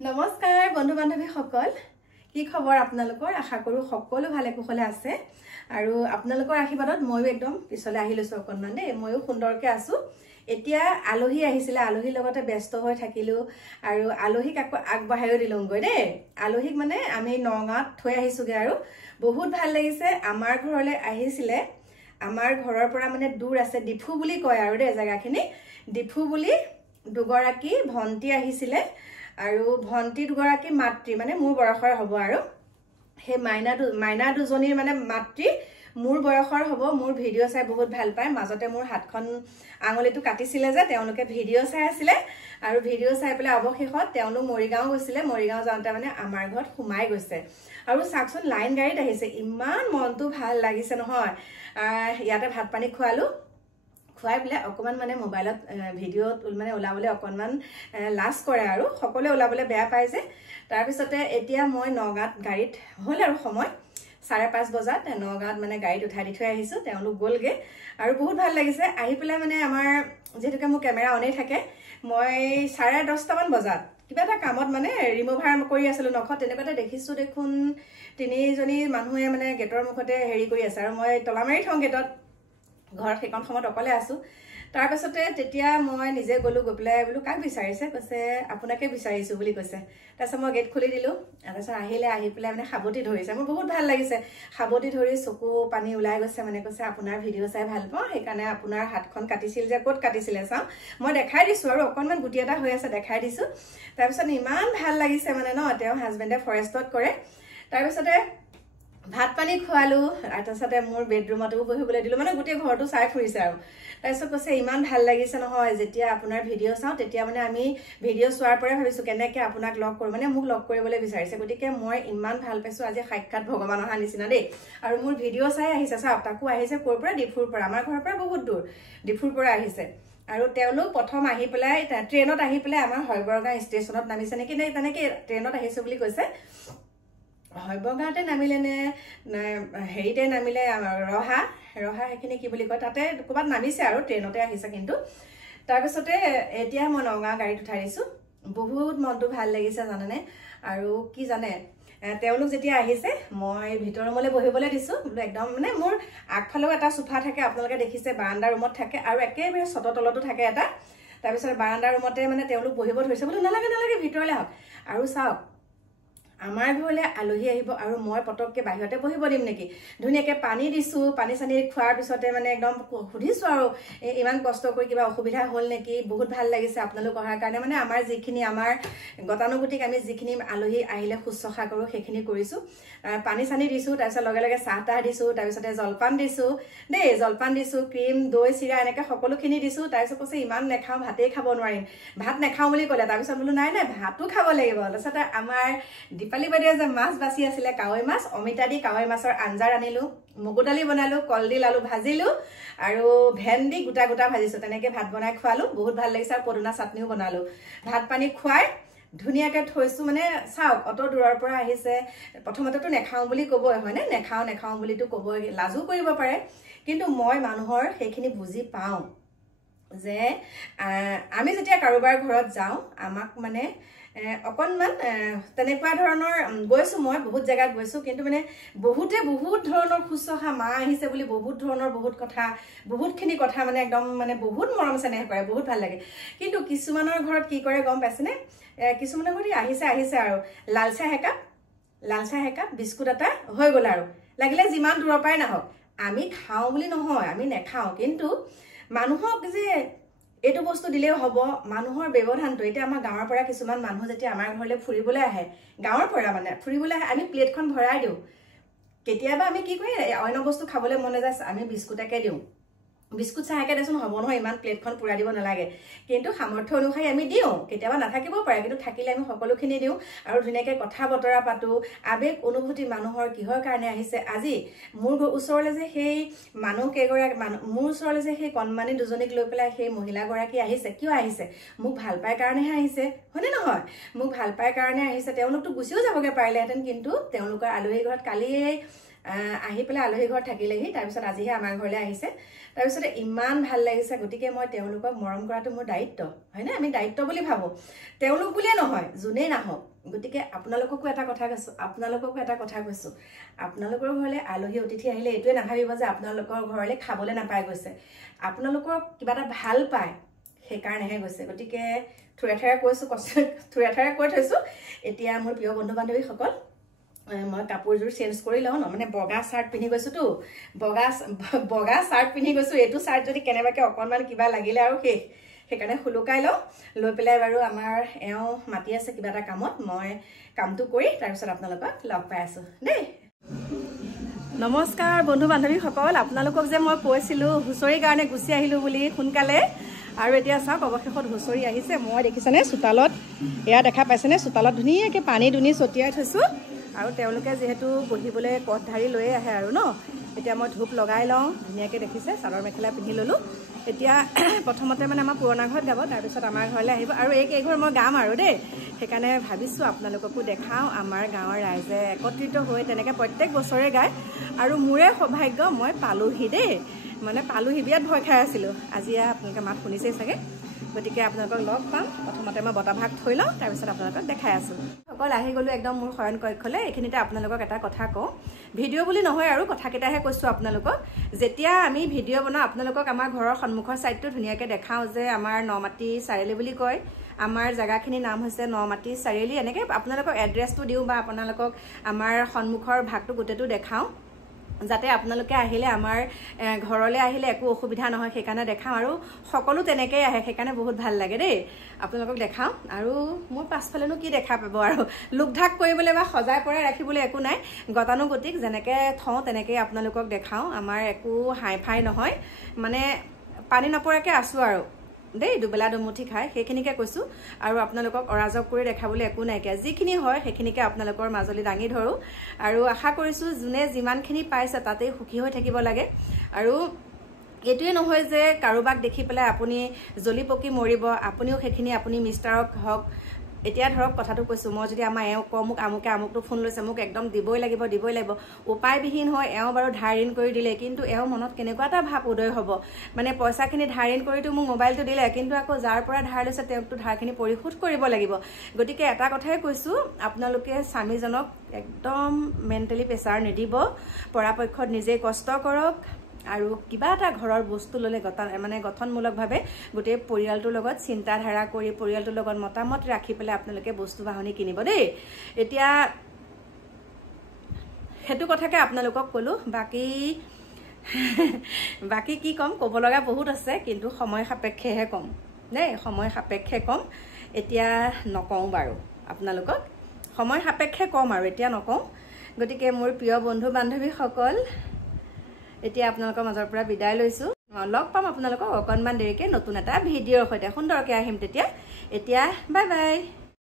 নমস্কাৰ বন্ধু বান্ধৱী সকল কি খবৰ আপোনালোকৰ আশা কৰো সকলো ভালে কুশলে আছে আৰু আপোনালোকৰ আশীৰ্বাদত ময়ো একদম পিছলে আহি লৈছো অকনমান দেই ময়ো সুন্দৰকে আছো এতিয়া আলহী আহিছিলে আলহীৰ লগতে ব্যস্ত হৈ থাকিলো আৰু আলহীক আগবঢ়াইও দিলুংগৈ দেই আলহীক মানে আমি নগাঁৱত থৈ আহিছোগে আৰু বহুত ভাল লাগিছে আমাৰ ঘৰলে আহিছিলে আমাৰ ঘৰৰ পৰা মানে দূৰ আছে ডিফু বুলি কয় আৰু দেই জায়গাখিনি ডিফু বুলি দুগৰাকী ভন্টি আহিছিলে আৰু ভন্টি দুগৰাকী মাতৃ মানে মোৰ বয়সৰ হ'ব আৰু হে মাইনা দুজনীৰ মানে মাতৃ মোৰ বয়সৰ হ'ব মোৰ ভিডিও চাই বহুত ভাল পায় মাজতে মোৰ হাতখন আঙুলিটো কাটিছিলে যে তেওঁলোকে ভিডিও চাই আছিল আৰু ভিডিও চাই পেলাই অৱশেষত তেওঁলোক মৰিগাঁও গৈছিলে মৰিগাঁও যাওঁতে মানে আমাৰ ঘৰত সোমাই গৈছে আৰু সাকচোন লাইন গাড়ীত আহিছে ইমান মনটো ভাল লাগিছে নহয় ইয়াতে ভাত পানী খোৱালো খুৱাই পেলাই অকমান মানে মোবাইলত ভিডিও মানে ওলাবলে অকনমান লাজ কৰে আৰু সকলোৱে ওলাবলে বেয়া পায় যে তাৰ পিছতে এতিয়া মই নগাঁৱত গাড়ীত হ'ল আৰু সময় 5:30 বজাত নগাঁৱত মানে গাড়ীত উঠাই দি থৈ আহিছো তেওঁলোক গ'লগে আৰু বহুত ভাল লাগিছে আহি পেলাই মানে আমাৰ যেহেতুকে মোৰ কেমেৰা অনেই থাকে মই 10:30 মান বজাত কিবা এটা কামত মানে ৰিমুভাৰ কৰি আছিলো নখত তেনেকুৱাতে দেখিছো দেখোন তিনিজনী মানুহে মানে গেটৰ মুখতে হেৰি কৰি আছে আৰু মই তলামাৰি থং গেটত ঘৰত সেইখন সময়ত অকলে আছো তাৰ পাছতে তেতিয়া মই নিজে গলো গপলাই বলো কাক বিচাৰিছে কৈছে আপোনাকে বিচাৰিছো বুলি কৈছে তাৰছত মই গেট খুলি দিলো তাৰছত আহিলে আহি পেলাই মানে খাবতি ধৰিছে মোৰ বহুত ভাল লাগিছে খাবতি ধৰি চকু পানী ওলাই গৈছে মানে কৈছে আপোনাৰ ভিডিও চাই ভাল পাওঁ সেইকাৰণে আপোনাৰ হাতখন কাটিছিল যে ক'ত কাটিছিলে চাও মই দেখাই দিছো আৰু অকনমান গুটি এটা হৈ আছে দেখাই দিছো তাৰপিছত ইমান ভাল লাগিছে মানে ন তেওঁ হাজবেণ্ডে ফৰেষ্টত কৰে তাৰপিছতে ভাত পানী খোৱালো তাৰপিছতে মোৰ বেডৰুমতো বহিবলৈ দিলো মানে গোটেই ঘৰটো চাই ফুৰিছে আৰু তাৰপিছত কৈছে ইমান ভাল লাগিছে নহয় যেতিয়া আপোনাৰ ভিডিও চাওঁ তেতিয়া মানে আমি ভিডিও চোৱাৰ পৰে ভাবিছো কেনেকৈ আপোনাক লগ কৰো মানে মোক লগ কৰিবলৈ বিচাৰিছে গতিকে মই ইমান ভাল পাইছো আজি সাক্ষাৎ ভগৱান অহা নিচিনা দেই আৰু মোৰ ভিডিও চাই আহিছে চাওক তাকো আহিছে ক'ৰ পৰা ডিফুৰ পৰা আমাৰ ঘৰৰ পৰা বহুত দূৰ ডিফুৰ পৰা আহিছে আৰু তেওঁলোক প্ৰথম আহি পেলাই ট্ৰেইনত আহি পেলাই আমাৰ হয়বৰগাঁও ষ্টেচনত নামিছে নেকি নে তেনেকৈ ট্ৰেইনত আহিছে বুলি কৈছে হয়বৰগাঁৱতে নামিলে নে হেৰিতে নামিলে ৰহা সেইখিনি কি বুলি কয় তাতে ক'ৰবাত নামিছে আৰু ট্ৰেইনতে আহিছে কিন্তু তাৰপিছতে এতিয়া মই নগাঁও গাড়ীত উঠাই দিছো বহুত মনটো ভাল লাগিছে জানেনে আৰু কি জানে তেওঁলোক যেতিয়া আহিছে মই ভিতৰ ৰুমলৈ বহিবলৈ দিছো বোলো একদম মানে মোৰ আগফালেও এটা সোফা থাকে আপোনালোকে দেখিছে বাৰাণ্ডা ৰুমত থাকে আৰু একেবাৰে চটৰ তলতো থাকে এটা তাৰপিছত বাৰাণ্ডা ৰুমতে মানে তেওঁলোক বহিব ধৰিছে বোলো নালাগে ভিতৰলৈ আহক আৰু চাওক আমাৰ ঘৰলে আলহী আহিব আৰু মই পটককে বাহিৰতে বহিব দিম নেকি ধুনীয়াকে পানী দিছো পানী চানি খোৱাৰ পিছতে মানে একদম সুধিছো আৰু ইমান কষ্ট কৰি কিবা অসুবিধা হ'ল নেকি বহুত ভাল লাগিছে আপোনালোক অহাৰ কাৰণে মানে আমাৰ যিখিনি আমাৰ গতানুগতিক আমি যিখিনি আলহী আহিলে শুশ্ৰূষা কৰো সেইখিনি কৰিছো পানী চানি দিছো তাৰপিছত লগে লগে চাহ তাহ দিছো তাৰপিছতে জলপান দিছো দেই জলপান দিছো ক্ৰীম দৈ চিৰা এনেকৈ সকলোখিনি দিছো তাৰপিছত কৈছে ইমান নেখাওঁ ভাতেই খাব নোৱাৰিম ভাত নেখাওঁ বুলি ক'লে তাৰপিছত বোলো নাই ভাতো খাব লাগিব তাৰপিছতে আমাৰ দীপালি বাইদেৱে যে মাছ বাছি আছিলে কাৱৈ মাছ অমিতা দি কাৱৈ মাছৰ আঞ্জা ৰান্ধিলো মগু দালি বনালো কলডিল আলু ভাজিলো আৰু ভেন্দি গোটা ভাজিছো তেনেকে ভাত বনাই খোৱালো বহুত ভাল লাগিছে আৰু পদুনা চাটনিও বনালো ভাত পানী খুৱাই ধুনীয়াকে থৈছো মানে চাওক অত দূৰৰ পৰা আহিছে প্ৰথমতেতো নেখাওঁ বুলি ক'বই হয়নে নেখাওঁ বুলিতো ক'বই লাজো কৰিব পাৰে কিন্তু মই মানুহৰ সেইখিনি বুজি পাওঁ যে আমি যেতিয়া কাৰোবাৰ ঘৰত যাওঁ আমাক মানে অকনমান তেনেকুৱা ধৰণৰ গৈছো মই বহুত জায়গাত গৈছো কিন্তু মানে বহুত ধৰণৰ শুশ্ৰূষা মা আহিছে বুলি বহুত ধৰণৰ বহুত বহুতখিনি কথা মানে একদম মানে বহুত মৰম চেনেহ কৰে বহুত ভাল লাগে কিন্তু কিছুমানৰ ঘৰত কি কৰে গম পাইছেনে কিছুমানৰ ঘৰত আহিছে আৰু লাল চাহ একাপ বিস্কুট এটা হৈ গ'ল আৰু লাগিলে যিমান দূৰৰ পৰাই নাহক আমি খাওঁ বুলি নহয় আমি নেখাওঁ কিন্তু মানুহক যে এইটো বস্তু দিলেও হ'ব মানুহৰ ব্যৱধানটো এতিয়া আমাৰ গাঁৱৰ পৰা কিছুমান মানুহ যেতিয়া আমাৰ ঘৰলৈ ফুৰিবলৈ আহে গাঁৱৰ পৰা মানে ফুৰিবলৈ আহে আমি প্লেটখন ভৰাই দিওঁ কেতিয়াবা আমি কি কৰো অন্য বস্তু খাবলৈ মন নাযায় আমি বিস্কুটকে দিওঁ বিস্কুট চাহকে দেচোন হ'ব নহয় ইমান প্লেটখন পুৰা দিব নালাগে কিন্তু সামৰ্থ্য অনুসাৰে আমি দিওঁ কেতিয়াবা নাথাকিবও পাৰে কিন্তু থাকিলে আমি সকলোখিনি দিওঁ আৰু ধুনীয়াকৈ কথা বতৰা পাতো আবেগ অনুভূতি মানুহৰ কিহৰ কাৰণে আহিছে আজি মোৰ ওচৰলৈ যে সেই মানুহ কেইগৰাকী মোৰ ওচৰলৈ যে সেই কণমানি দুজনীক লৈ পেলাই সেই মহিলাগৰাকী আহিছে কিয় আহিছে মোক ভাল পাই কাৰণেহে আহিছে হয়নে নহয় মোক ভাল পাই কাৰণে আহিছে তেওঁলোকতো গুচিও যাবগে পাৰিলেহেঁতেন কিন্তু তেওঁলোকৰ আলহী ঘৰত কালিয়ে আহি পেলাই আলহী ঘৰত থাকিলেহি তাৰপিছত আজিহে আমাৰ ঘৰলৈ আহিছে তাৰপিছতে ইমান ভাল লাগিছে গতিকে মই তেওঁলোকক মৰম কৰাটো মোৰ দায়িত্ব হয়নে আমি দায়িত্ব বুলি ভাবোঁ তেওঁলোক বুলিয়ে নহয় যোনেই নাহক গতিকে আপোনালোককো এটা কথা কৈছোঁ আপোনালোকৰ ঘৰলৈ আলহী অতিথি আহিলে এইটোৱে নাভাবিব যে আপোনালোকৰ ঘৰলৈ খাবলৈ নাপাই গৈছে আপোনালোকৰ কিবা এটা ভাল পায় সেইকাৰণেহে গৈছে গতিকে থুৰে ঠাৰে কৈ থৈছোঁ এতিয়া মোৰ প্ৰিয় বন্ধু বান্ধৱীসকল মই কাপোৰযোৰ চেঞ্জ কৰি লওঁ ন মানে বগা চাৰ্ট পিন্ধি গৈছোতো বগা চাৰ্ট পিন্ধি গৈছোঁ এইটো চাৰ্ট যদি কেনেবাকৈ অকণমান কিবা লাগিলে আৰু সেইকাৰণে খুলুকাই লওঁ লৈ পেলাই বাৰু আমাৰ এওঁ মাতি আছে কিবা এটা কামত মই কামটো কৰি তাৰপিছত আপোনালোকক লগ পাই আছোঁ দেই নমস্কাৰ বন্ধু বান্ধৱীসকল আপোনালোকক যে মই কৈছিলোঁ হুঁচৰিৰ কাৰণে গুচি আহিলোঁ বুলি সোনকালে আৰু এতিয়া চাওক অৱশেষত হুঁচৰি আহিছে মই দেখিছেনে চোতালত এয়া দেখা পাইছেনে চোতালত ধুনীয়াকৈ পানী দুনি ছটিয়াই থৈছোঁ আৰু তেওঁলোকে যিহেতু বহিবলৈ কঠধাৰী লৈয়ে আহে আৰু ন এতিয়া মই ধূপ লগাই লওঁ ধুনীয়াকৈ দেখিছে চাদৰ মেখেলা পিন্ধি ল'লোঁ এতিয়া প্ৰথমতে মানে আমাৰ পুৰণা ঘৰত গাব তাৰপিছত আমাৰ ঘৰলৈ আহিব আৰু এইকেইঘৰ মই গাম আৰু দেই সেইকাৰণে ভাবিছোঁ আপোনালোককো দেখাওঁ আমাৰ গাঁৱৰ ৰাইজে একত্ৰিত হৈ তেনেকৈ প্ৰত্যেক বছৰে গায় আৰু মোৰে সৌভাগ্য মই পালোহি দেই মানে পালোহি বিৰাট ভয় খাই আছিলোঁ আজি আপোনালোকে মাত শুনিছেই চাগে গতিকে আপোনালোকক লগ পাম প্ৰথমতে মই বতাভাগ থৈ লওঁ তাৰপিছত আপোনালোকক দেখাই আছোঁ অকল আহি গ'লোঁ একদম মোৰ শয়ন কক্ষলৈ এইখিনিতে আপোনালোকক এটা কথা কওঁ ভিডিঅ' বুলি নহয় আৰু কথাকেইটাহে কৈছোঁ আপোনালোকক যেতিয়া আমি ভিডিঅ' বনাওঁ আপোনালোকক আমাৰ ঘৰৰ সন্মুখৰ ছাইডটো ধুনীয়াকৈ দেখাওঁ যে আমাৰ নমাটি চাৰিআলি বুলি কয় আমাৰ জেগাখিনিৰ নাম হৈছে নমাটি চাৰিআলি এনেকৈ আপোনালোকক এড্ৰেছটো দিওঁ বা আপোনালোকক আমাৰ সন্মুখৰ ভাগটো গোটেইটো দেখাওঁ যাতে আপোনালোকে আহিলে আমাৰ ঘৰলৈ আহিলে একো অসুবিধা নহয় সেইকাৰণে দেখাওঁ আৰু সকলো তেনেকৈয়ে আহে সেইকাৰণে বহুত ভাল লাগে দেই আপোনালোকক দেখাওঁ আৰু মোৰ পাছফালেনো কি দেখা পাব আৰু লোকঢাক কৰিবলৈ বা সজাই পৰাই ৰাখিবলৈ একো নাই গতানুগতিক যেনেকৈ থওঁ তেনেকৈ আপোনালোকক দেখাওঁ আমাৰ একো হাই ফাই নহয় মানে পানী নপৰাকৈ আছোঁ আৰু দেই দুবেলা দুমুঠি খাই সেইখিনিকে কৈছোঁ আৰু আপোনালোকক অৰাজক কৰি দেখাবলৈ একো নাইকিয়া যিখিনি হয় সেইখিনিকে আপোনালোকৰ মাজলৈ দাঙি ধৰোঁ আৰু আশা কৰিছোঁ যোনে যিমানখিনি পাইছে তাতেই সুখী হৈ থাকিব লাগে আৰু এইটোৱে নহয় যে কাৰোবাক দেখি পেলাই আপুনি জ্বলি পকি মৰিব আপুনিও সেইখিনি আপুনি মিষ্টাৰক হওক এতিয়া ধৰক কথাটো কৈছোঁ মই যদি আমাৰ এওঁ কওঁ মোক আমুকটো ফোন লৈছে মোক একদম দিবই লাগিব উপায়বিহীন হয় এওঁ বাৰু ধাৰ ঋণ কৰি দিলে কিন্তু এওঁ মনত কেনেকুৱা এটা ভাৱ উদয় হ'ব মানে পইচাখিনি ধাৰ ঋণ কৰিতো মোক মোবাইলটো দিলে কিন্তু আকৌ যাৰ পৰা ধাৰ লৈছে তেওঁকতো ধাৰখিনি পৰিশোধ কৰিব লাগিব গতিকে এটা কথাই কৈছোঁ আপোনালোকে স্বামীজনক একদম মেণ্টেলি প্ৰেছাৰ নিদিব পৰাপক্ষত নিজেই কষ্ট কৰক আৰু কিবা এটা ঘৰৰ বস্তু ল'লে গঠনমূলকভাৱে গোটেই পৰিয়ালটোৰ লগত চিন্তাধাৰা কৰি পৰিয়ালটোৰ লগত মতামত ৰাখি পেলাই আপোনালোকে বস্তু বাহনি কিনিব দেই এতিয়া সেইটো কথাকে আপোনালোকক ক'লোঁ বাকী কি ক'ম ক'ব লগা বহুত আছে কিন্তু সময় সাপেক্ষেহে ক'ম দেই সময় সাপেক্ষে ক'ম এতিয়া নকওঁ বাৰু আপোনালোকক সময় সাপেক্ষে ক'ম আৰু এতিয়া নকওঁ গতিকে মোৰ প্ৰিয় বন্ধু বান্ধৱীসকল এতিয়া আপোনালোকৰ মাজৰ পৰা বিদায় লৈছোঁ লগ পাম আপোনালোকক অকণমান দেৰিকৈ নতুন এটা ভিডিঅ'ৰ সৈতে সুন্দৰকৈ আহিম তেতিয়া এতিয়া বাই বাই